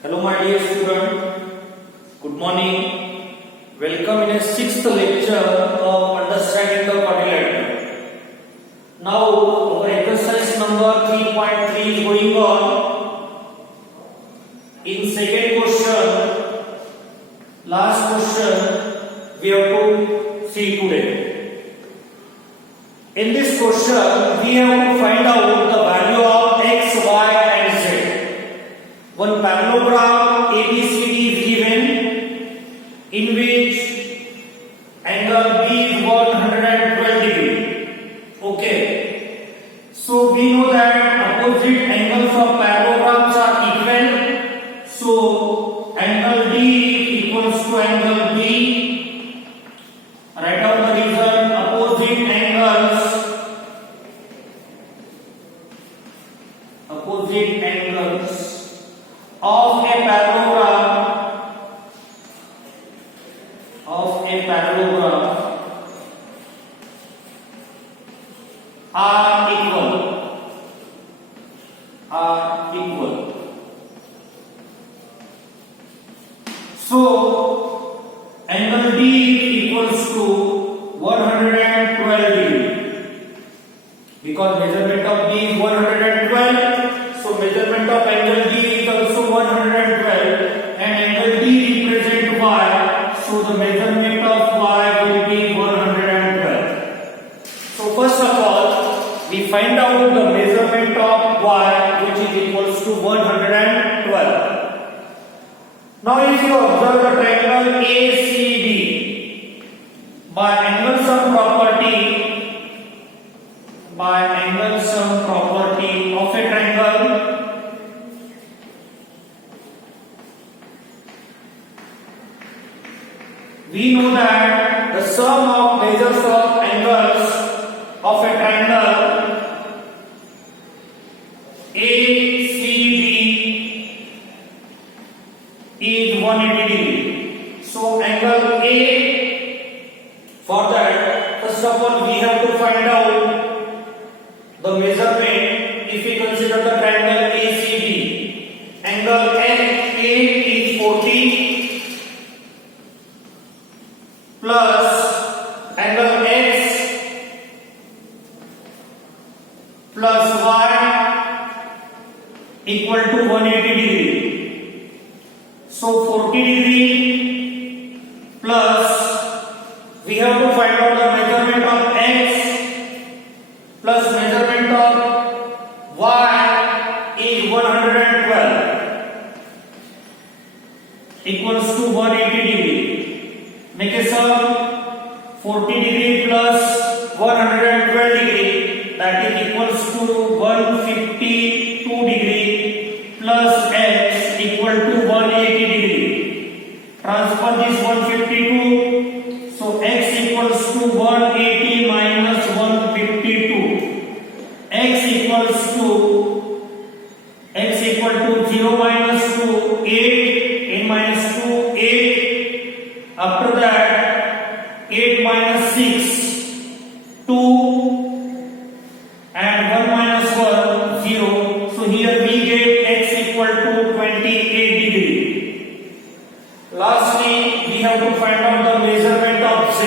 Hello my dear student, good morning. Welcome in a sixth lecture of understanding the quadrilateral. Now our exercise number 3.3 is going on. In second question, last question we have to see today. In this question we have to find out the value of x, y and z. One parallelogram ABCD is given in which angle B is 112 degree. Okay. So we know that opposite angles of parallelograms are equal. So angle D equals to angle B. Write down the reason. Opposite angles of a parallelogram are equal. So angle D equals to 112 degree because measurement of D is 112. So measurement of angle D is also 112 and angle D represent y. So the measurement of y will be 112. So first of all we find out the measurement of y, which is equals to 112. Now if you observe the triangle ACB by angle sum property of a triangle, we know that the sum of measures of angles of a triangle ACB is 180 degree. So angle A, for that first of all we have to find out the measurement. If we consider the triangle ACB, angle A is 40 plus angle X plus Y equal to 180 degree. So 40 degree plus we have to find out the measurement of X plus measurement of Y is 112 equals to 180 degree. Make a sum. 40 degree plus 112 degree, that is equals to 152 degree plus X equal to 180 degree. Transfer this 152. So X equals to 180 minus 152. X equal to 0 minus 2, 8, n minus 2, 8. After that 8 minus 6, 2, and 1 minus 1, 0. So here we get X equal to 28 degree. Lastly we have to find out the measurement of Z.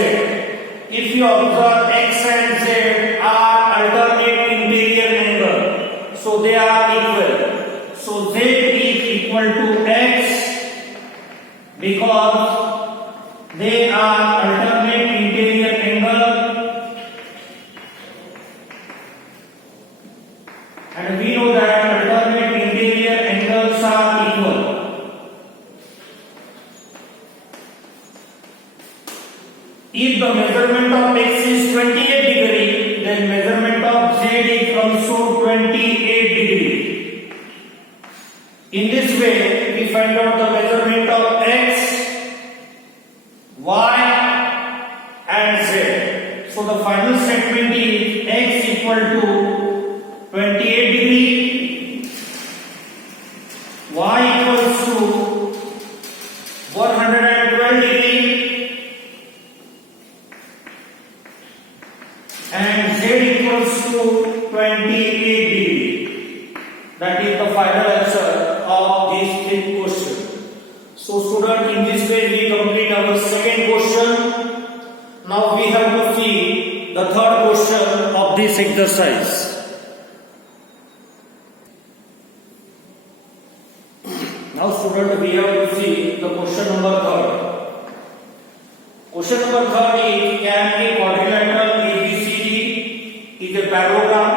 If you observe X and Z are alternate interior angle, so they are equal. So Z is equal to X because they are alternate interior angle, and we know that alternate interior angles are equal. If the measurement of X is 28 degree, then measurement of Z is also 28 degree. In this way, we find out the measurement of X, Y and Z. So the final statement is X equal to 28 degree, Y equals to 112 degree, and Z equals to 28 degree. That is the final answer of of this fifth question. So student, in this way we complete our second question. Now we have to see the third question of this exercise. Now student, we have to see the question number third. Question number third is, can a quadrilateral ABCD is a parallelogram?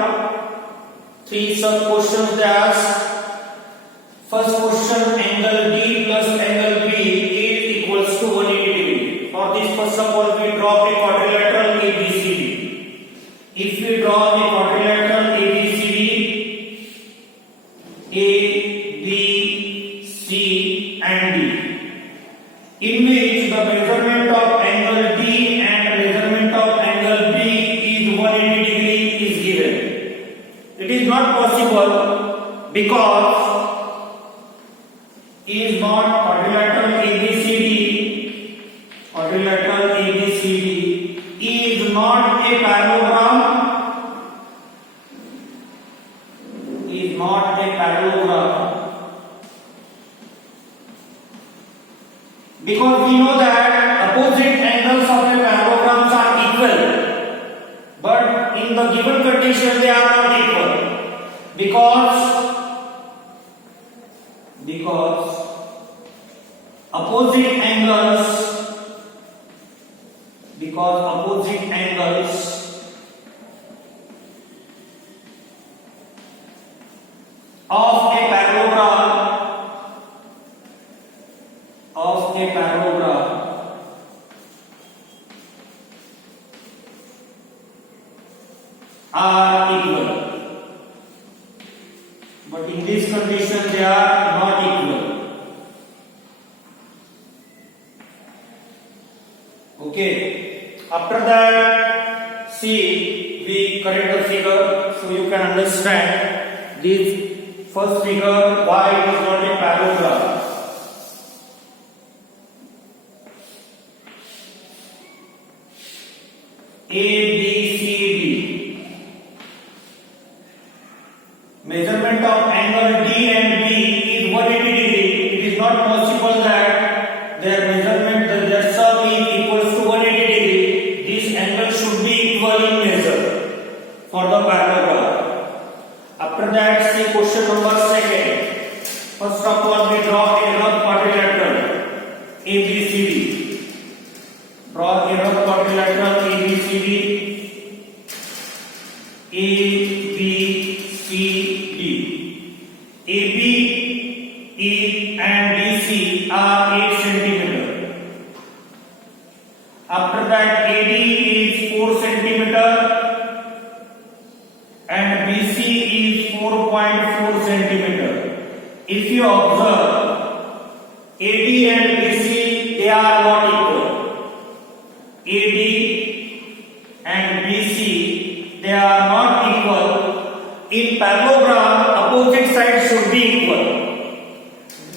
Three sub questions they ask. First question, angle D plus angle B is equals to 180 degree. For this, first of all, we draw a quadrilateral ABCD. If we draw a quadrilateral ABCD, A, B, C and D, in which the measurement of angle D and measurement of angle B is 180 degree is given. It is not possible because is not quadrilateral ABCD. Quadrilateral ABCD is not a parallelogram. Is not a parallelogram. Because we know that opposite angles of a parallelograms are equal, but in the given condition they are not equal because opposite angles of a parallelogram are equal, but in this condition they are not equal. Okay, after that, see, we correct the figure so you can understand this first figure why it is not a parallelogram. A, B, C, D. Measurement of angle D and B is 180 degree. It is not possible that their measurement, their sum is equals to 180 degree. This angle should be equal in measure for the parallelogram. After that, see question number second. First of all, we draw a rough quadrilateral ABCD. Draw a rough quadrilateral ABCD. A, B, C, D. AB, E and BC are 8 centimeter. After that, AD is 4 centimeter and BC is 4.4 centimeter. If you observe, AD and BC, they are not equal. AD and BC, they are not equal. In parallelogram, opposite sides should be equal.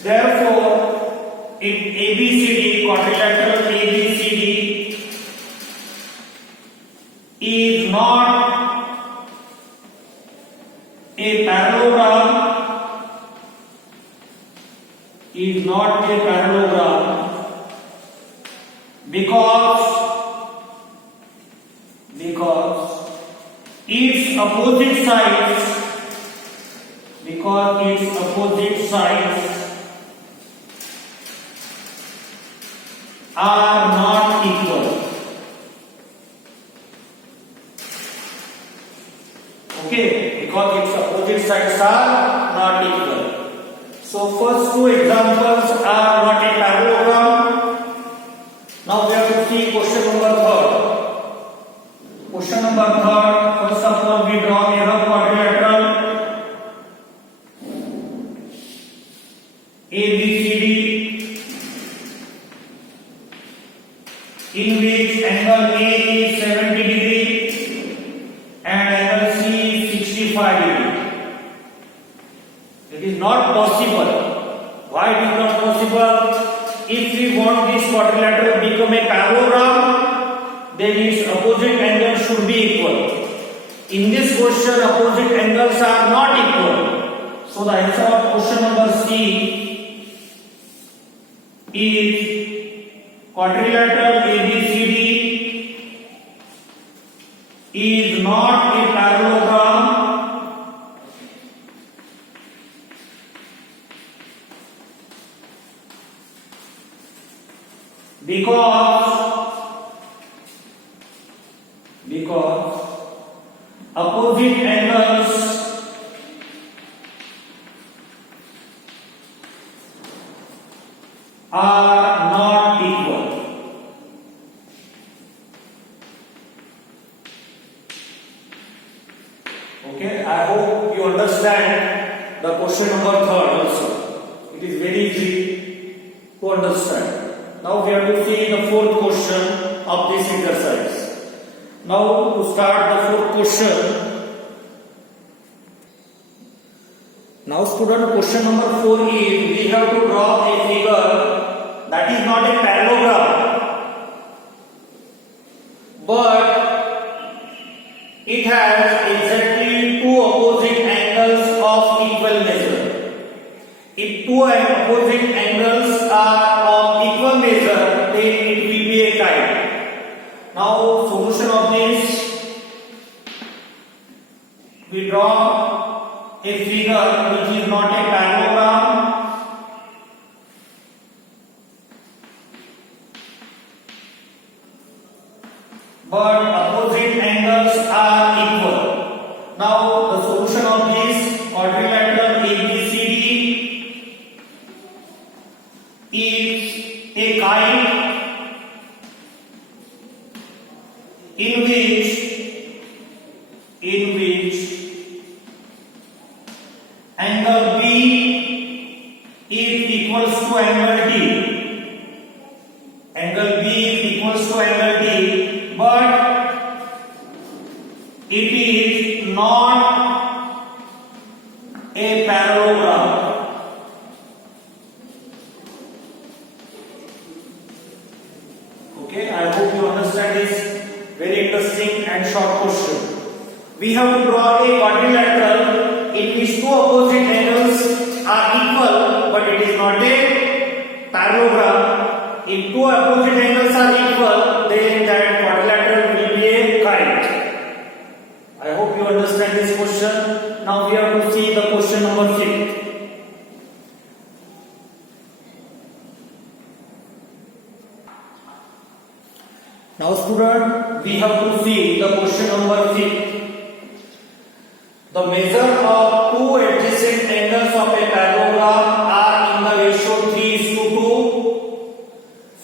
Therefore, in ABCD, quadrilateral ABCD is not a parallelogram. Is not a parallelogram because its opposite sides are not equal. Okay, because its opposite sides are not equal. So first two examples are not a parallelogram. Now we have to see question number third. Question number third, first of all we draw a rough quadrilateral ABCD in which angle A is 70 degree and angle C is 65 degree. It is not possible. Why it is not possible? If we want this quadrilateral to become a parallelogram, then its opposite angles should be equal. In this question, opposite angles are not equal. So the answer of question number C is quadrilateral ABCD is not a parallelogram because opposite angles are not equal. Okay, I hope you understand the question number 3 also. It is very easy to understand. Now we have to see the 4th question of this exercise. Now to start the 4th question. Now student, question number 4 is we have to draw a figure that is not a parallelogram but it has exactly two opposite angles of equal measure. If two opposite angles are of equal measure, then it will be a kite. Now solution of this, we draw a figure which is not a parallelogram but opposite angles are equal. Now the solution of this quadrilateral ABCD is a kite in which angle B is equals to angle D. Angle B is equals to angle D, but it is not a parallelogram. Okay, I hope you understand this very interesting and short question. We have to draw a quadrilateral in which two opposite angles are equal, but it is not a parallelogram. If two opposite angles are equal, then that quadrilateral will be a kite. I hope you understand this question. Now we have to see the question number 6. Now student, we have to see the question number 6. The measure of two adjacent angles of a parallelogram are in the ratio 3:2.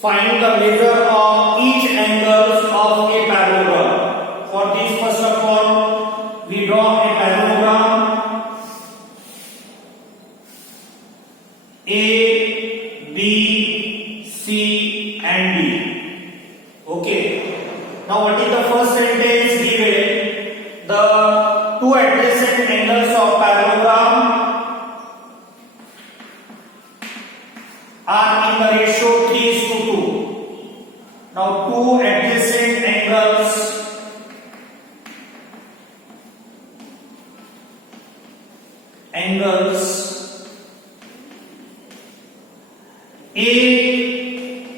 Find the measure of each angles of a parallelogram. For this, first of all, we draw a parallelogram A, B, C and D. Okay. Now what is the first sentence given? The two adjacent angles of parallelogram are in the ratio 3:2. Now two adjacent angles A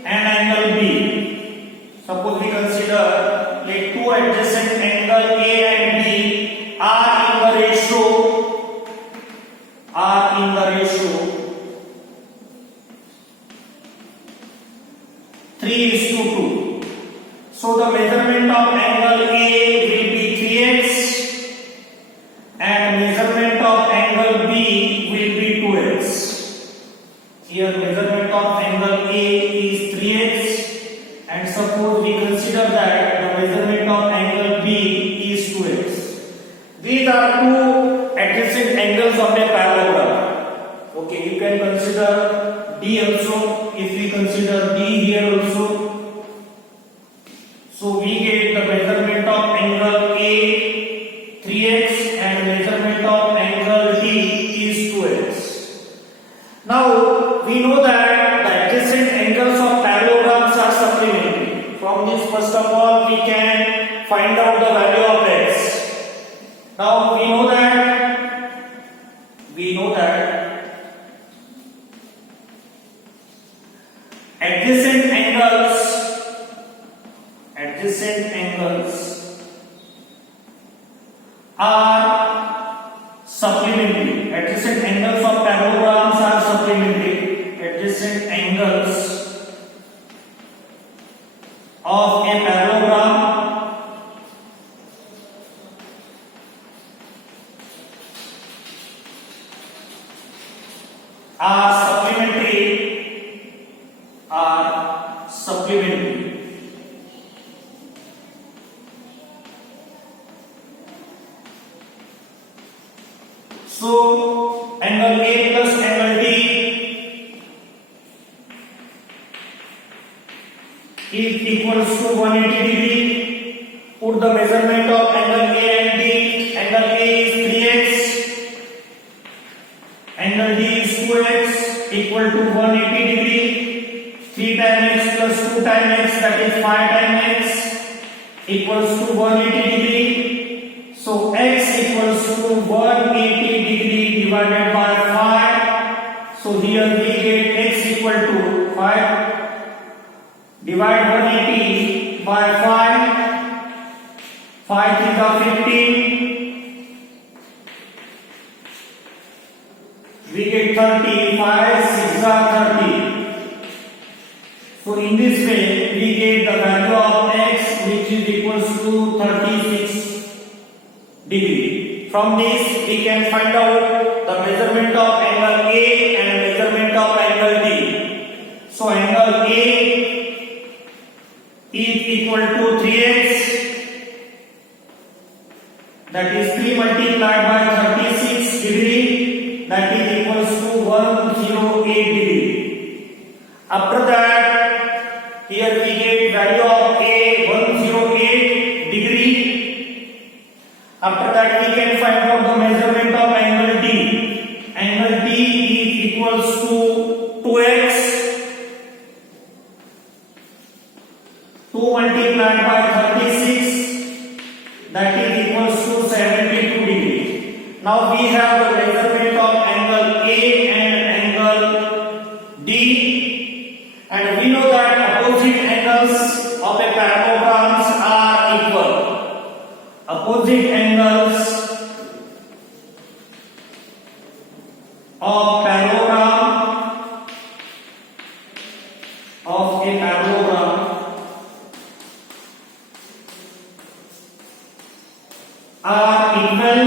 and angle B. Suppose we consider like two adjacent angle A and B are in the ratio 3:2. So the measurement of angle A will be 3x and measurement of angle B will be 2x. Here measurement of angle A is 3x and suppose we consider that the measurement of angle B is 2x. These are two adjacent angles of a parallelogram. Okay, you can consider D also. If we consider D here also, so we get the measurement of angle A 3x and measurement of angle D is 2x. Now we know that the adjacent angles of parallelograms are supplementary. From this, first of all, we can find out the value of x. Now we know that supplementary. So angle A plus angle D is equals to 180 degree. Put the measurement of angle A and D. Angle A is 3x, angle D is 2x, equal to 180 degree. 3 times x plus 2 times x, that is 5 times x, equals to 180 degree. So x equals to 180 degree divided by 5. So here we get x equal to 5. Divide 180 by 5. 5 is 15. We get 30. 5 6 are 30. So in this way we get the value of x, which is equals to 36 degree. From this we can find out the measurement of angle A and measurement of angle D. So angle A is equal to 3x, that is 3 multiplied by 36 degree, that is equals to 108 degree. After that, here we get value of A 108 degree. After that we can find out the measurement of angle D. Angle D is equals to 2x, 2 multiplied by 36, that is equals to 72 degree. Now we have the measurement of angle A and angle D, and we know that opposite angles of a parallelogram are equal. Opposite angles of parallelogram are equal.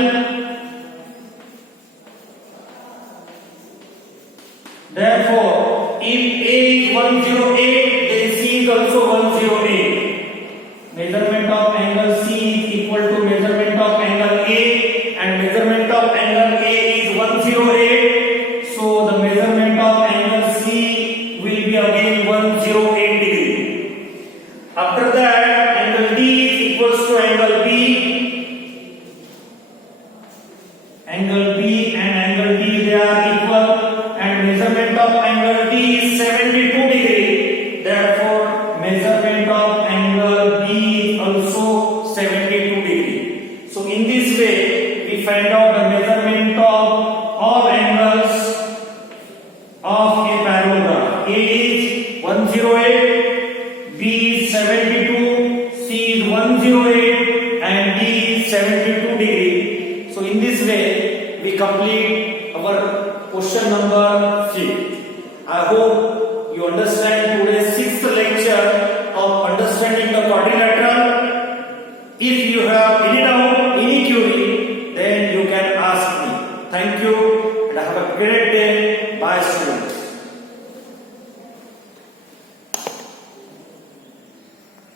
Therefore, if A is 108, then C is also 108. Measurement of angle C is equal to measurement of angle A, and measurement of angle A is 108. So the measurement of angle C will be again 108 degree. After that, angle D is equals to angle B. Angle B and angle D, they are equal, and measurement of angle D is 72 degree. Therefore, measurement of angle D is also 72 degree. So in this way, we find out the measurement of all angles of a parallelogram. A is 108, B is 72, C is 108, and D is 72 degree. So in this way, we complete our question number 6. I hope you understand today's 6th lecture of understanding the quadrilateral. If you have any doubt, any query, then you can ask me. Thank you and have a great day. Bye students.